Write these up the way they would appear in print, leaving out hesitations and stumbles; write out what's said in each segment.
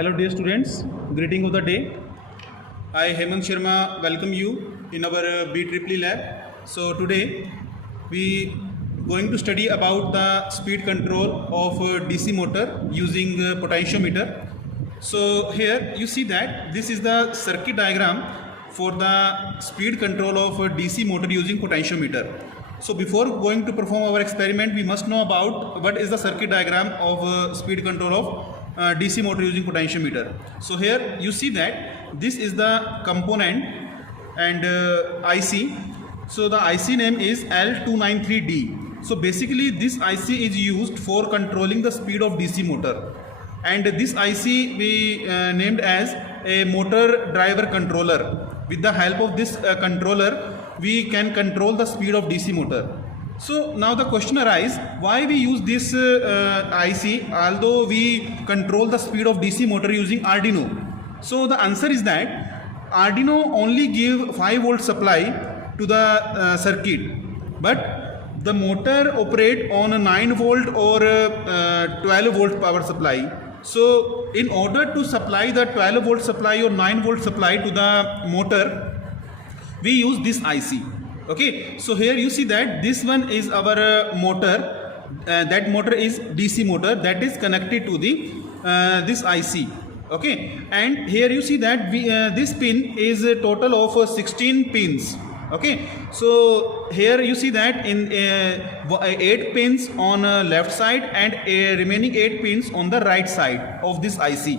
Hello dear students, greeting of the day. I Hemant Sharma welcome you in our BEEE lab. So today we going to study about the speed control of DC motor using potentiometer. So here you see that this is the circuit diagram for the speed control of DC motor using potentiometer. So before going to perform our experiment, we must know about what is the circuit diagram of speed control of DC motor using potentiometer. So here you see that this is the component and IC. So the IC name is L293D. So basically this IC is used for controlling the speed of DC motor, and this IC we named as a motor driver controller. With the help of this controller we can control the speed of DC motor. So now the question arises, why we use this IC although we control the speed of DC motor using Arduino? So the answer is that Arduino only give 5 volt supply to the circuit, but the motor operate on a 9 volt or 12 volt power supply. So in order to supply the 12 volt supply or 9 volt supply to the motor, we use this IC. Okay, so here you see that this one is our motor, that motor is DC motor that is connected to the this IC. Okay, and here you see that we, this pin is a total of 16 pins. Okay, so here you see that in 8 pins on left side and remaining 8 pins on the right side of this IC.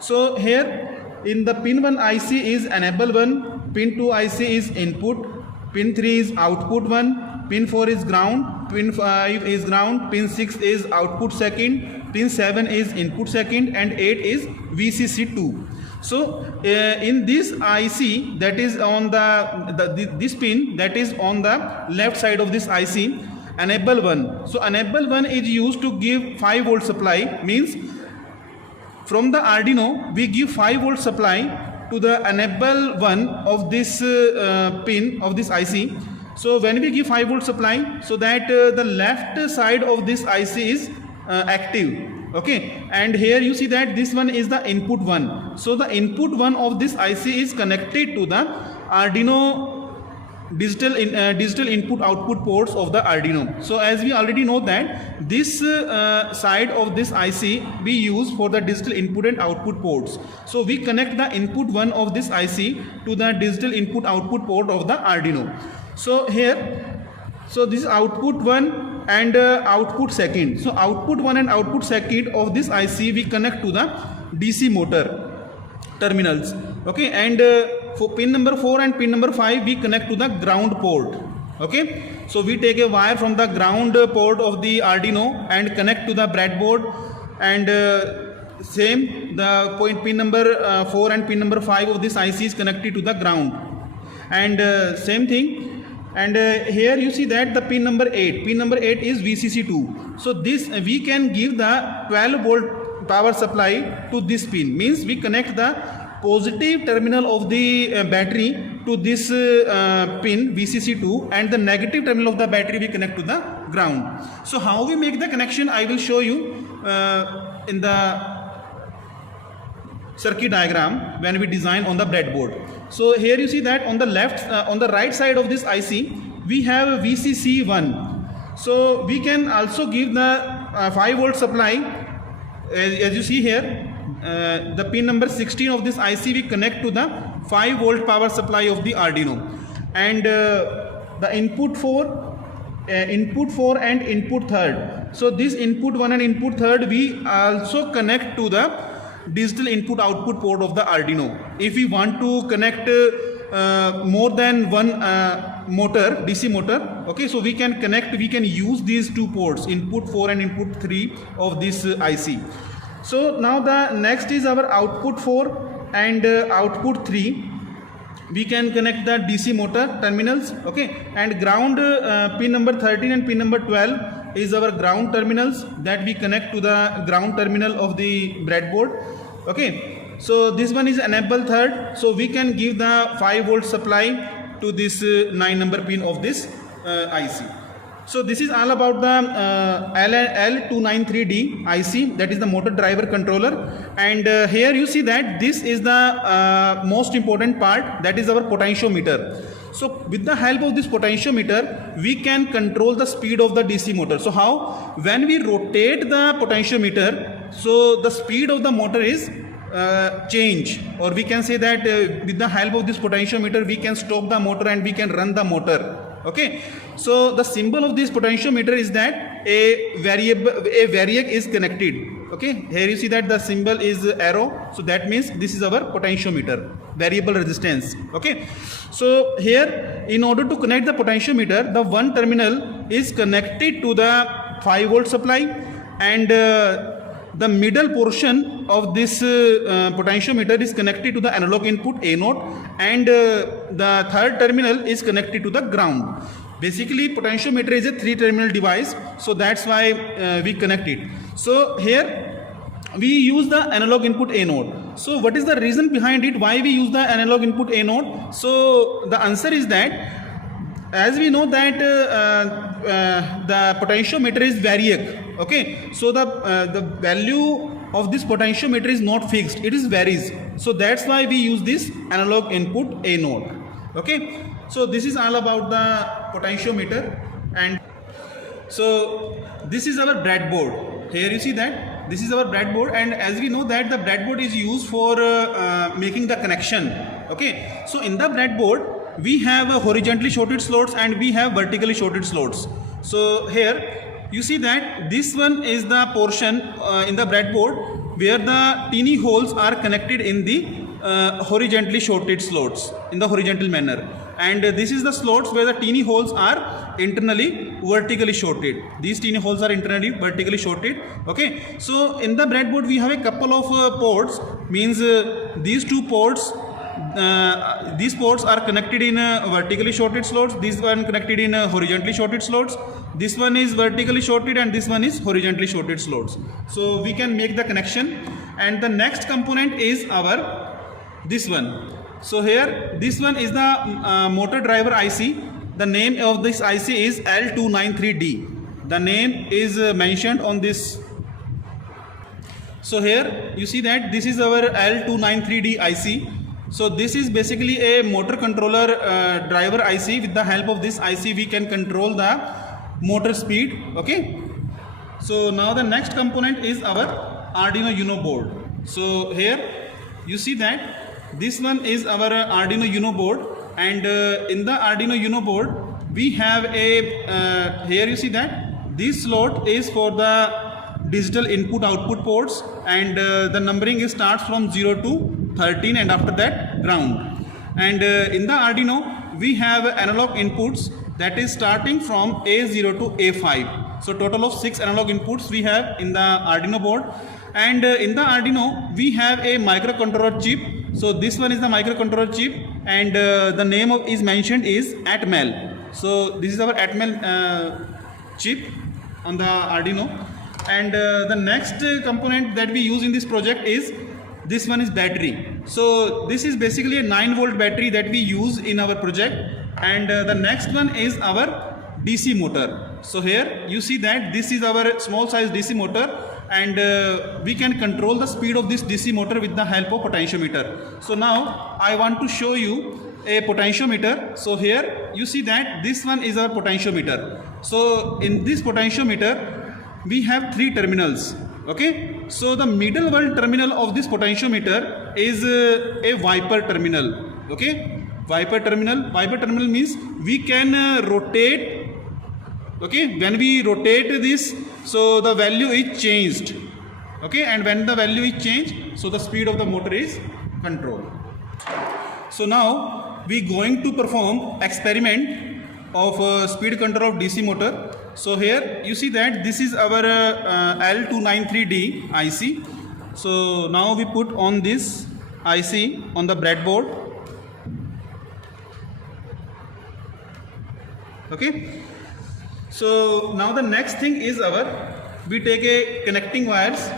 So here in the pin 1 IC is enable 1, pin 2 IC is input, pin 3 is output 1, pin 4 is ground, pin 5 is ground, pin 6 is output second, pin 7 is input second, and 8 is VCC 2. So in this IC that is on this pin that is on the left side of this IC, enable 1. So enable 1 is used to give 5 volt supply, means from the Arduino we give 5 volt supply to the enable 1 of this pin of this IC. So when we give 5 volt supply, so that the left side of this IC is active. Okay, and here you see that this one is the input 1. So the input 1 of this IC is connected to the Arduino digital input output ports of the Arduino. So as we already know that this side of this IC we use for the digital input and output ports. So we connect the input 1 of this IC to the digital input output port of the Arduino. So here, so this is output 1 and output second. So output 1 and output second of this IC we connect to the DC motor terminals. Okay, and for pin number 4 and pin number 5 we connect to the ground port. Okay, so we take a wire from the ground port of the Arduino and connect to the breadboard, and same the pin number 4 and pin number 5 of this IC is connected to the ground, and same thing. And here you see that the pin number 8 is VCC2. So this we can give the 12 volt power supply to this pin, means we connect the positive terminal of the battery to this pin VCC2, and the negative terminal of the battery we connect to the ground. So how we make the connection I will show you in the circuit diagram when we design on the breadboard. So here you see that on the left on the right side of this IC we have VCC1. So we can also give the 5 volt supply, as you see here. The pin number 16 of this IC we connect to the 5 volt power supply of the Arduino, and the input 4 and input third. So this input 1 and input third we also connect to the digital input output port of the Arduino. If we want to connect more than one motor, DC motor, okay, so we can use these two ports, input 4 and input 3 of this IC. So now the next is our output 4 and output 3. We can connect the DC motor terminals, okay, and ground pin number 13 and pin number 12 is our ground terminals that we connect to the ground terminal of the breadboard. Okay, so this one is enable third, so we can give the 5 volt supply to this 9 number pin of this IC. So this is all about the L293D IC, that is the motor driver controller, and here you see that this is the most important part, that is our potentiometer. So with the help of this potentiometer we can control the speed of the DC motor. So how? When we rotate the potentiometer, so the speed of the motor is change, or we can say that with the help of this potentiometer we can stop the motor and we can run the motor. Okay, so the symbol of this potentiometer is that a variac is connected. Okay, here you see that the symbol is arrow, so that means this is our potentiometer, variable resistance. Okay, so here in order to connect the potentiometer, the one terminal is connected to the 5-volt supply, and the middle portion of this potentiometer is connected to the analog input A0, and the third terminal is connected to the ground. Basically potentiometer is a 3-terminal device, so that's why we connect it. So here we use the analog input A0. So what is the reason behind it, why we use the analog input A0? So the answer is that as we know that the potentiometer is variac. Okay, so the value of this potentiometer is not fixed, it is varies. So that's why we use this analog input A0. Okay, so this is all about the potentiometer. And so this is our breadboard. Here you see that this is our breadboard, and as we know that the breadboard is used for making the connection. Okay, so in the breadboard we have horizontally shorted slots and we have vertically shorted slots. So here you see that this one is the portion in the breadboard where the teeny holes are connected in the horizontally shorted slots in the horizontal manner, and this is the slots where the teeny holes are internally vertically shorted. These teeny holes are internally vertically shorted. Okay, so in the breadboard we have a couple of ports, means these two ports, these ports are connected in vertically shorted slots, this one connected in horizontally shorted slots, this one is vertically shorted and this one is horizontally shorted slots. So we can make the connection, and the next component is our this one. So here this one is the motor driver IC. The name of this IC is L293D. The name is mentioned on this. So here you see that this is our L293D IC. So this is basically a motor controller driver IC. With the help of this IC we can control the motor speed. Okay, so now the next component is our Arduino Uno board. So here you see that this one is our Arduino Uno board, and in the Arduino Uno board we have a here you see that this slot is for the digital input output ports, and the numbering starts from 0 to 13 and after that ground. And in the Arduino we have analog inputs that is starting from A0 to A5. So total of 6 analog inputs we have in the Arduino board, and in the Arduino we have a microcontroller chip. So this one is the microcontroller chip, and the name of is mentioned is Atmel. So this is our Atmel chip on the Arduino. And the next component that we use in this project is this one is battery. So this is basically a 9-volt battery that we use in our project, and the next one is our DC motor. So here you see that this is our small size DC motor, and we can control the speed of this DC motor with the help of potentiometer. So now I want to show you a potentiometer. So here you see that this one is our potentiometer. So in this potentiometer we have 3 terminals. Okay, so the middle one terminal of this potentiometer is a wiper terminal. Okay, wiper terminal means we can rotate. Okay, when we rotate this, so the value is changed. Okay, and when the value is changed, so the speed of the motor is controlled. So now we going to perform experiment of speed control of DC motor. So here you see that this is our L293D IC. So now we put on this IC on the breadboard. Okay, so now the next thing is we take a connecting wires.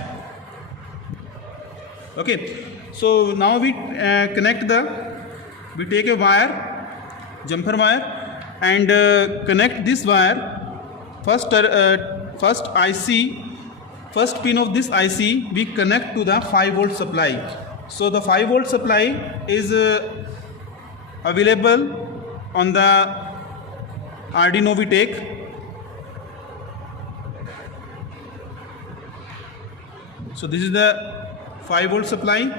Okay, so now we we take a wire, jumper wire, and connect this wire first pin of this IC we connect to the 5-volt supply. So the 5-volt supply is available on the Arduino we take. So this is the 5-volt supply.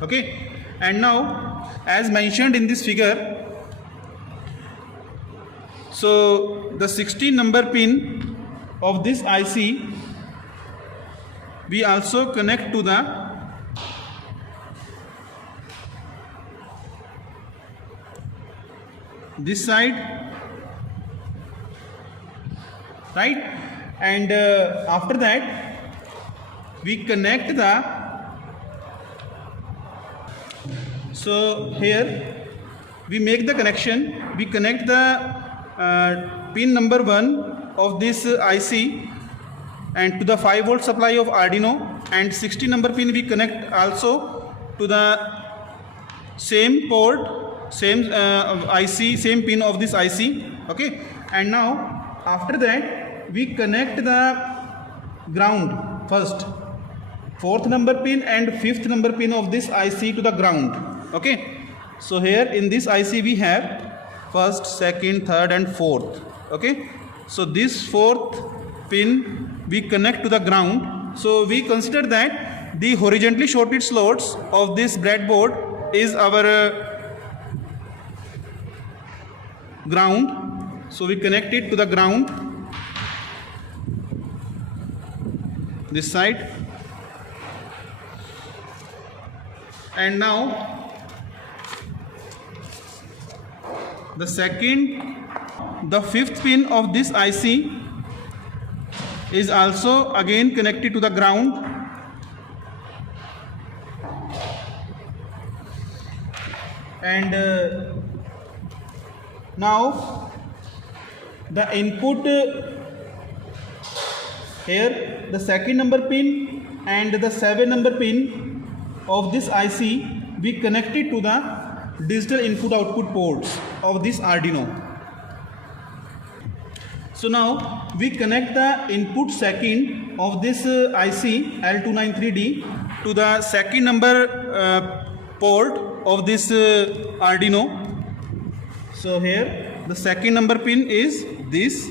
Okay, and now as mentioned in this figure, so the 16 number pin of this IC we also connect to the this side, right? And after that we connect the, so here we make the connection, we connect the pin number 1 of this IC and to the 5-volt supply of Arduino, and 60 number pin we connect also to the same port, same IC, same pin of this IC. Okay, and now after that we connect the ground first, 4th number pin and 5th number pin of this IC to the ground. Okay, so here in this IC we have 1st, 2nd, 3rd and 4th. Okay, so this 4th pin we connect to the ground. So we consider that the horizontally shorted slots of this breadboard is our ground. So we connect it to the ground, this side. And now the 5th pin of this IC is also again connected to the ground. And now the input here, the 2nd number pin and the 7 number pin of this IC we connected to the digital input output ports of this Arduino. So now we connect the input 2nd of this IC L293D to the 2nd number port of this Arduino. So here the 2nd number pin is this.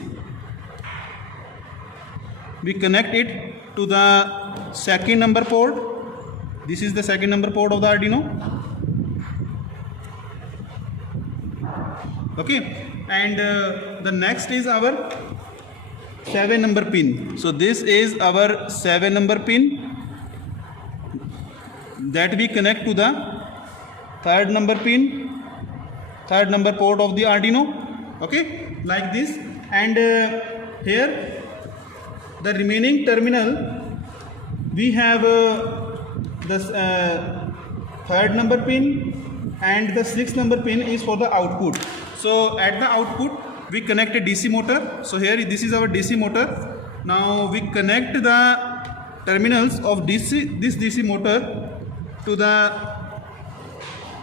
We connect it to the 2nd number port. This is the 2nd number port of the Arduino. Okay, and the next is our 7 number pin. So this is our 7 number pin that we connect to the 3rd number pin, 3rd number port of the Arduino. Okay, like this. And here the remaining terminal we have the 3rd number pin and the 6th number pin is for the output. So at the output we connect a DC motor. So here this is our DC motor. Now we connect the terminals of this DC motor to the,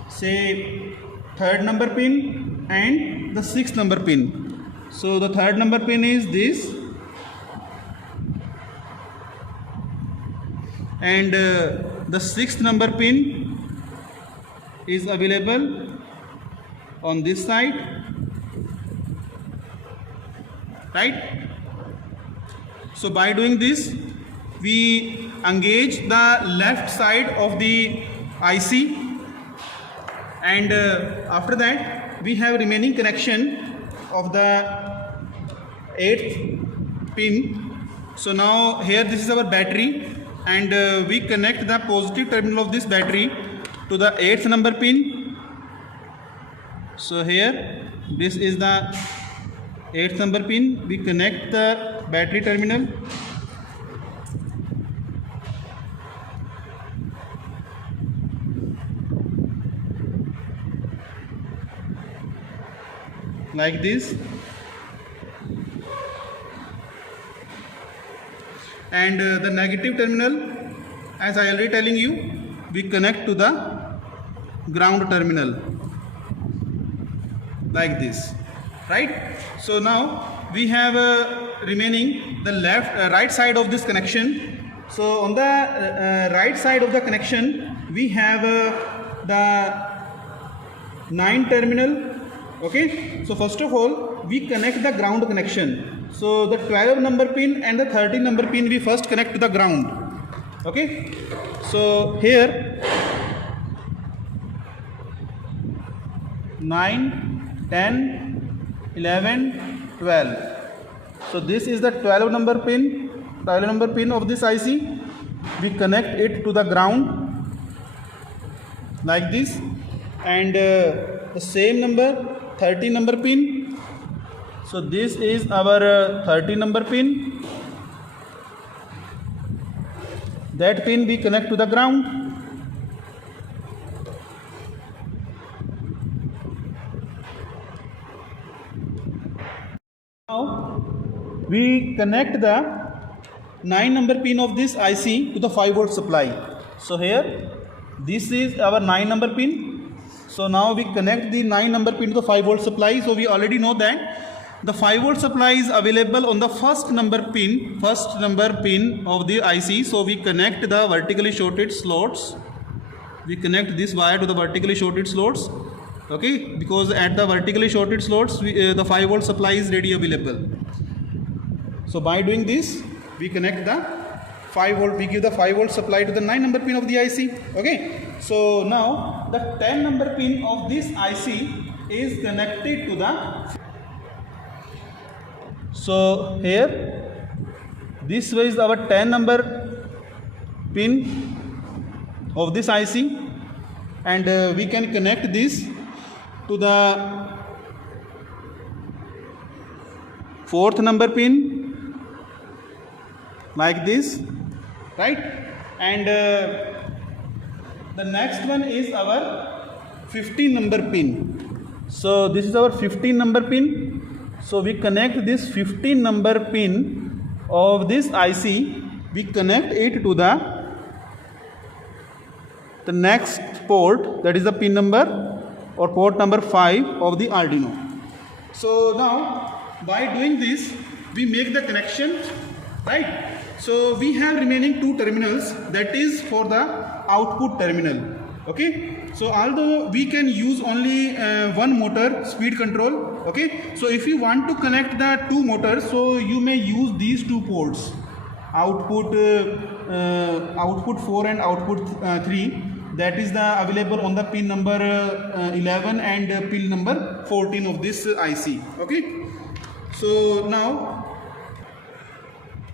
say, 3rd number pin and the 6th number pin. So the 3rd number pin is this, and the 6th number pin is available on this side, right? So by doing this we engage the left side of the IC, and after that we have remaining connection of the 8th pin. So now here this is our battery, and we connect the positive terminal of this battery to the 8th number pin. So here this is the 8th number pin. We connect the battery terminal. Like this, and the negative terminal, as I already telling you, we connect to the ground terminal like this, right? So now we have remaining the right side of this connection. So on the right side of the connection, we have the 9 terminal. Okay, so first of all, we connect the ground connection. So the 12 number pin and the 13 number pin we first connect to the ground. Okay, so here 9, 10, 11, 12. So this is the 12 number pin of this IC. We connect it to the ground like this, and the same number 13 number pin. So this is our 13 number pin. That pin we connect to the ground. Now we connect the 9 number pin of this IC to the 5 volt supply. So here this is our 9 number pin. So now we connect the 9 number pin to the 5 volt supply. So we already know that the 5 volt supply is available on the first number pin of the IC. So we connect the vertically shorted slots. We connect this wire to the vertically shorted slots. Okay, because at the vertically shorted slots the 5 volt supply is ready available. So by doing this, we connect the 5 volt, we give the 5 volt supply to the 9 number pin of the IC. Okay, so now the 10 number pin of this IC is connected to the. So here this is our 10 number pin of this IC, and we can connect this to the 4th number pin like this, right? And the next one is our 15 number pin. So this is our 15 number pin. So we connect this 15 number pin of this IC, we connect it to the next port, that is the pin number or port number 5 of the Arduino. So now by doing this, we make the connection, right? So we have remaining 2 terminals, that is for the output terminal. Okay, so although we can use only one motor speed control. Okay, so if you want to connect the 2 motors, so you may use these 2 ports, output 4 and output 3. That is the available on the pin number 11 and pin number 14 of this IC. Okay, so now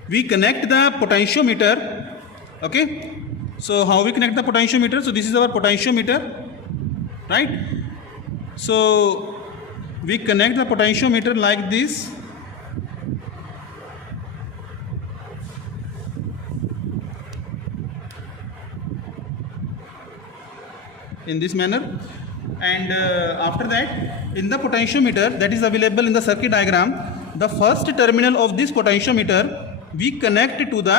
we connect the potentiometer. Okay, so how we connect the potentiometer? So this is our potentiometer, right? So we connect the potentiometer like this. In this manner, and after that, in the potentiometer that is available in the circuit diagram, the first terminal of this potentiometer we connect to the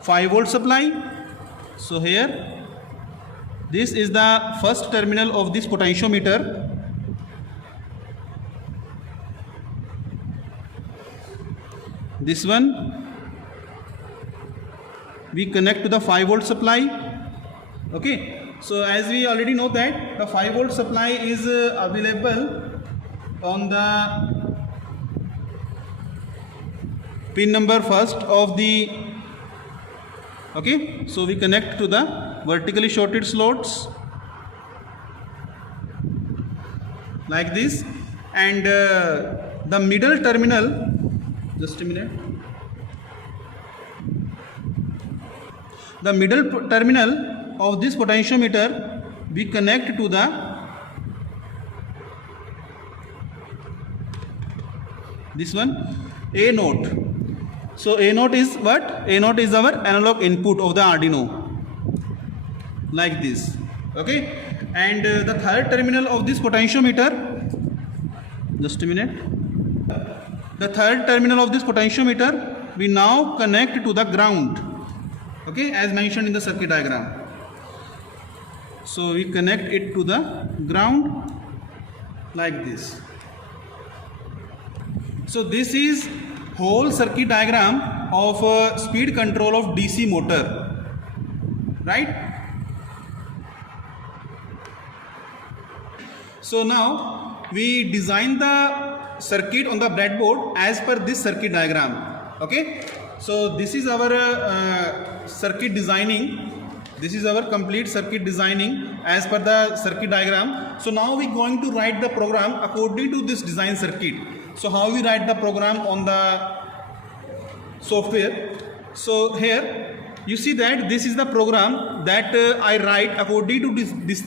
5 volt supply. So here this is the first terminal of this potentiometer. This one we connect to the 5 volt supply. Okay, so as we already know that the 5 volt supply is available on the pin number first of the. Okay, so we connect to the vertically shorted slots like this, and the middle terminal, just a minute, the middle terminal of this potentiometer we connect to the this one A note. So A note is what? A note is our analog input of the Arduino, like this. Okay, and the third terminal of this potentiometer, just a minute, the third terminal of this potentiometer we now connect to the ground. Okay, as mentioned in the circuit diagram. So we connect it to the ground like this. So this is whole circuit diagram of speed control of DC motor, right? So now we design the circuit on the breadboard as per this circuit diagram. Okay, so this is our circuit designing. This is our complete circuit designing as per the circuit diagram. So now we going to write the program according to this design circuit. So how we write the program on the software? So here you see that this is the program that I write according to this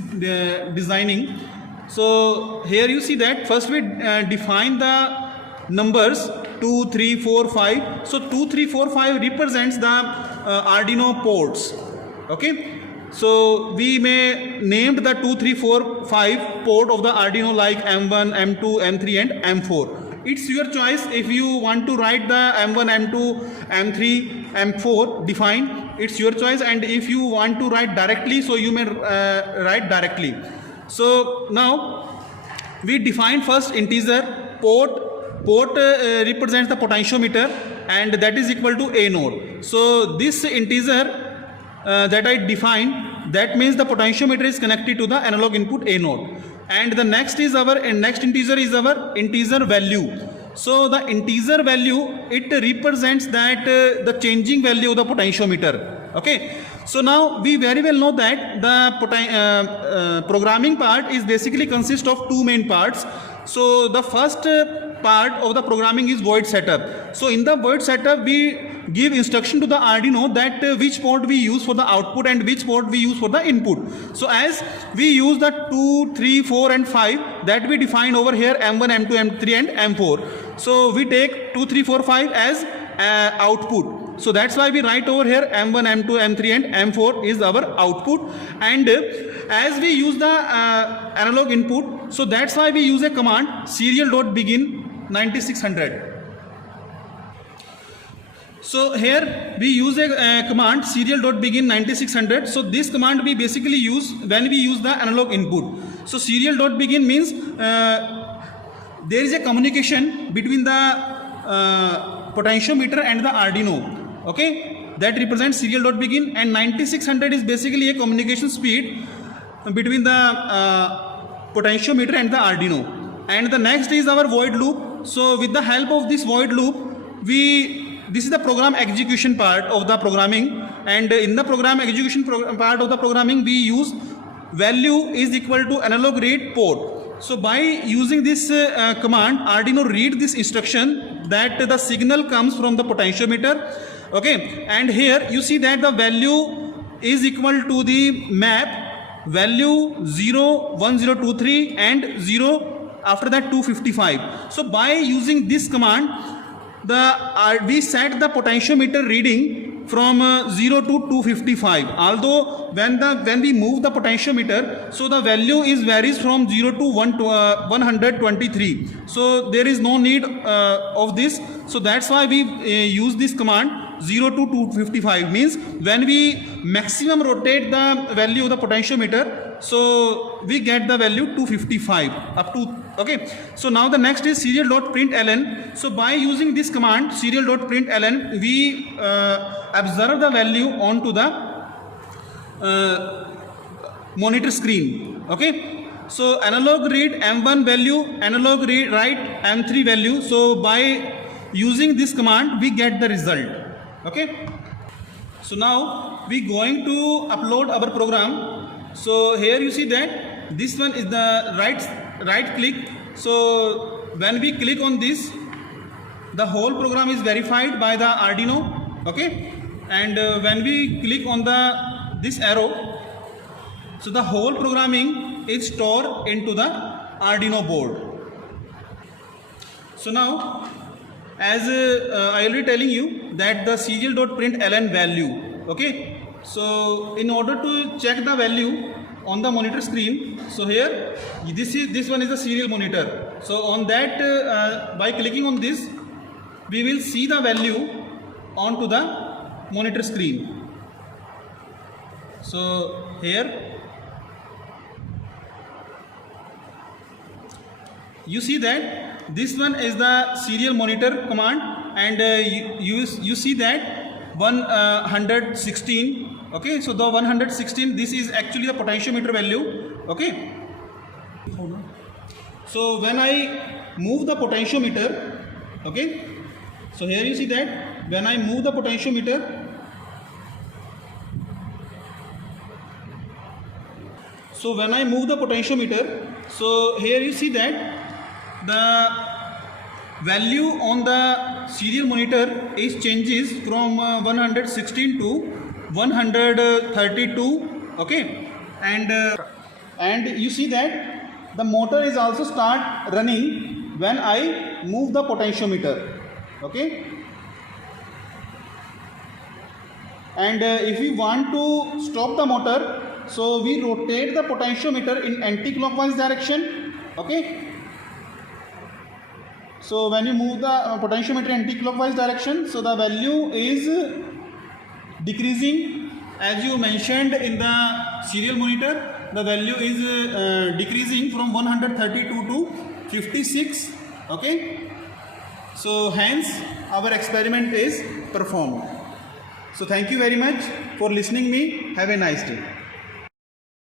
designing. So here you see that first we define the numbers 2, 3, 4, 5. So 2, 3, 4, 5 represents the Arduino ports. Okay, so we may named the 2, 3, 4, 5 port of the Arduino like M1, M2, M3 and M4. It's your choice if you want to write the M1, M2, M3, M4 define. It's your choice, and if you want to write directly, so you may write directly. So now we define first integer port represents the potentiometer, and that is equal to A node. So this integer that I define, that means the potentiometer is connected to the analog input A node, and the next is our next integer is our integer value. So the integer value, it represents that the changing value of the potentiometer. Okay, so now we very well know that the programming part is basically consists of two main parts. So the first part of the programming is void setup. So in the void setup we give instruction to the Arduino that which port we use for the output and which port we use for the input. So as we use the 2, 3, 4 and 5 that we define over here M1, M2, M3 and M4. So we take 2, 3, 4, 5 as output. So that's why we write over here M1, M2, M3 and M4 is our output. And as we use the analog input, so that's why we use a command serial.begin 9600. So here we use a command serial.begin 9600. So this command we basically use when we use the analog input. So serial.begin means there is a communication between the potentiometer and the Arduino. Okay, that represents serial.begin, and 9600 is basically a communication speed between the potentiometer and the Arduino. And the next is our void loop. So with the help of this void loop, this is the program execution part of the programming, and in the program execution part of the programming we use value is equal to analog read port. So by using this command, Arduino read this instruction that the signal comes from the potentiometer. Okay, and here you see that the value is equal to the map value 0, 1023 and 0 after that 255. So by using this command, we set the potentiometer reading from 0 to 255. Although when we move the potentiometer, so the value varies from 0 to 123. So there is no need of this. So that's why we use this command 0 to 255, means when we maximum rotate the value of the potentiometer, so we get the value 255 up to. Okay, so now the next is serial.println. So by using this command serial.println, we observe the value onto the monitor screen. Okay, so analog read M1 value, analog read write M3 value. So by using this command we get the result. Okay, so now we going to upload our program. So here you see that this one is the right click. So when we click on this, the whole program is verified by the Arduino. Okay, and when we click on this arrow, so the whole programming is stored into the Arduino board. So now, as I already telling you that the serial.println value. Okay, so in order to check the value on the monitor screen, so here this one is the serial monitor. So on that, by clicking on this, we will see the value onto the monitor screen. So here you see that this one is the serial monitor command, and you see that 116. Okay, so the 116, this is actually the potentiometer value. Okay, so when I move the potentiometer, okay, so here you see that when I move the potentiometer, so when I move the potentiometer, so here you see that the value on the serial monitor is changes from 116 to 132. Okay, and you see that the motor is also start running when I move the potentiometer. Okay, and if we want to stop the motor, so we rotate the potentiometer in anti-clockwise direction. Okay, so when you move the potentiometer in anti-clockwise direction, so the value is decreasing. As you mentioned in the serial monitor, the value is decreasing from 132 to 56. Okay, so hence our experiment is performed. So thank you very much for listening me. Have a nice day.